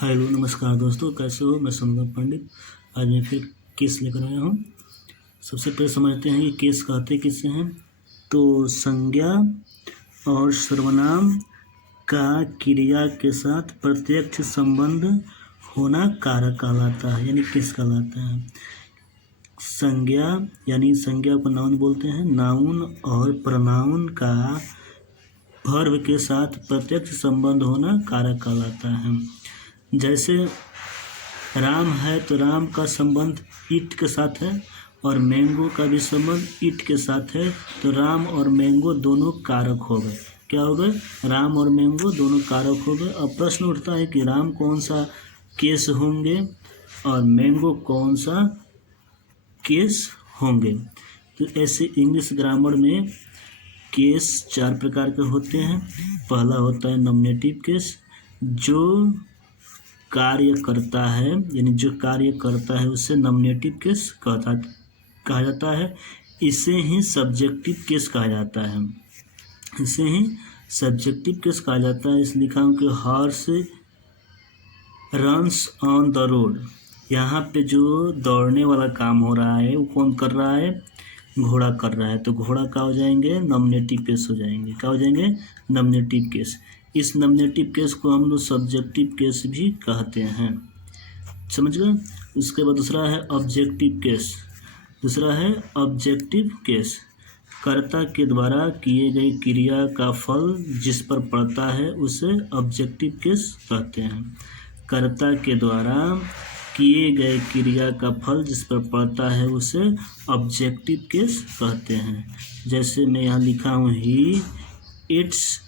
Hello नमस्कार दोस्तों, कैसे हो। मैं संगम पंडित आज मैं फिर केस लेकर आया हूँ। सबसे पहले समझते हैं कि केस कहते किससे हैं। तो संज्ञा और सर्वनाम का क्रिया के साथ प्रत्यक्ष संबंध होना कारक कहलाता है, यानी केस कहलाता है। संज्ञा यानी संज्ञा को नाउन बोलते हैं। नाउन और प्रनाउन का वर्ब के साथ प्रत्यक्ष संबंध होना कारक कहलाता है। जैसे राम है तो राम का संबंध ईट के साथ है और मैंगो का भी संबंध ईट के साथ है, तो राम और मैंगो दोनों कारक हो गए। क्या हो गए? राम और मैंगो दोनों कारक हो गए। अब प्रश्न उठता है कि राम कौन सा केस होंगे और मैंगो कौन सा केस होंगे। तो ऐसे इंग्लिश ग्रामर में केस 4 प्रकार के होते हैं। पहला होता है नॉमिनेटिव केस, जो कार्य करता है, यानी जो कार्य करता है उसे नॉमिनेटिव केस कहा जाता है। इसे ही सब्जेक्टिव केस कहा जाता है। इसे ही सब्जेक्टिव केस कहा जाता है। इस लिखा हूँ कि horse runs on the road. यहाँ पे जो दौड़ने वाला काम हो रहा है वो कौन कर रहा है? घोड़ा कर रहा है। तो घोड़ा क्या हो जाएंगे? नॉमिनेटिव केस हो जाएंगे। क्या हो जाएंगे? Nominative case. इस नॉमिनेटिव केस को हम लोग सब्जेक्टिव केस भी कहते हैं। समझ गए? उसके बाद दूसरा है ऑब्जेक्टिव केस। दूसरा है ऑब्जेक्टिव केस। कर्ता के द्वारा किए गई क्रिया का फल जिस पर पड़ता है उसे ऑब्जेक्टिव केस कहते हैं। कर्ता के द्वारा किए गए क्रिया का फल जिस पर पड़ता है उसे ऑब्जेक्टिव केस कहते हैं। जैसे मैं यहाँ लिखा हूँ he it's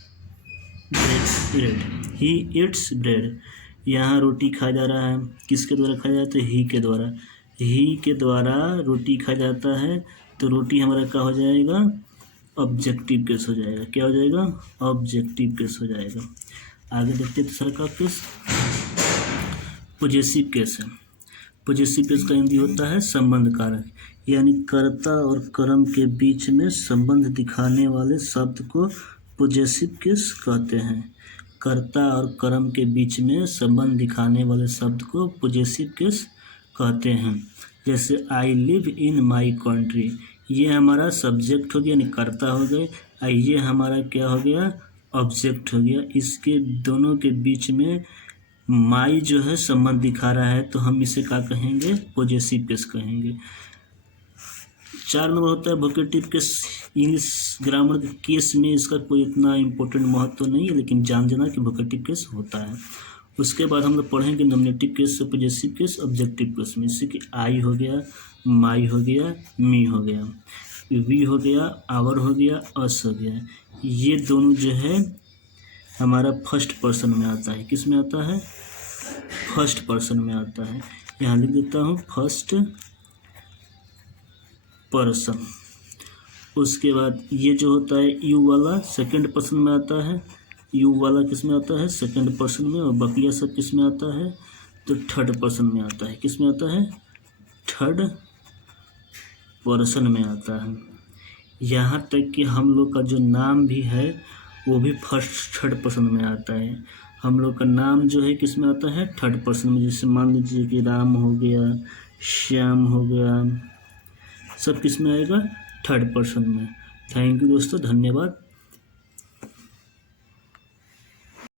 bread. He it's bread. यहाँ रोटी खाया जा रहा है। किसके द्वारा खाया जाता है? ही के द्वारा। ही के द्वारा रोटी खाया जाता है, तो रोटी हमारा क्या हो जाएगा? ऑब्जेक्टिव केस हो जाएगा। क्या हो जाएगा? ऑब्जेक्टिव केस हो जाएगा। आगे देखते हैं दूसरा का केस पॉजेसिव केस है। पॉजेसिव केस का हिंदी होता है संबंध कारक, यानी कर्ता और कर्म के बीच में संबंध दिखाने वाले शब्द को पॉजेसिव केस कहते हैं। कर्ता और कर्म के बीच में संबंध दिखाने वाले शब्द को पॉजेसिव केस कहते हैं। जैसे I live in my country, ये हमारा सब्जेक्ट हो गया, यानी कर्ता हो गए। ये हमारा क्या हो गया? ऑब्जेक्ट हो गया। इसके दोनों के बीच में माई जो है संबंध दिखा रहा है, तो हम इसे क्या कहेंगे? पॉजेसिव केस कहेंगे। 4 नंबर होता है वोकेटिव केस। इंग्लिश ग्रामर के केस में इसका कोई इतना इम्पोर्टेंट महत्व नहीं है, लेकिन जान देना कि वोकेटिव केस होता है। उसके बाद हम लोग पढ़ेंगे नॉमिनेटिव केस से पॉजेसिव केस, ऑब्जेक्टिव केस में। जैसे कि आई हो गया, माई हो गया, मी हो गया, वी हो गया, आवर हो गया, अस हो गया। ये दोनों जो है हमारा फर्स्ट पर्सन में आता है। किस में आता है? फर्स्ट पर्सन में आता है। यहाँ लिख देता हूँ फर्स्ट पर्सन। उसके बाद ये जो होता है यू वाला सेकंड पर्सन में आता है। यू वाला किस में आता है? सेकंड पर्सन में। और बकिया सब किस में आता है? तो थर्ड पर्सन में आता है। किस में आता है? थर्ड पर्सन में आता है। यहाँ तक कि हम लोग का जो नाम भी है वो भी फर्स्ट थर्ड पर्सन में आता है। हम लोग का नाम जो है किस में आता है? थर्ड पर्सन में। जैसे मान लीजिए कि राम हो गया, श्याम हो गया, सब किस में आएगा? थर्ड पर्सन में। थैंक यू दोस्तों, धन्यवाद।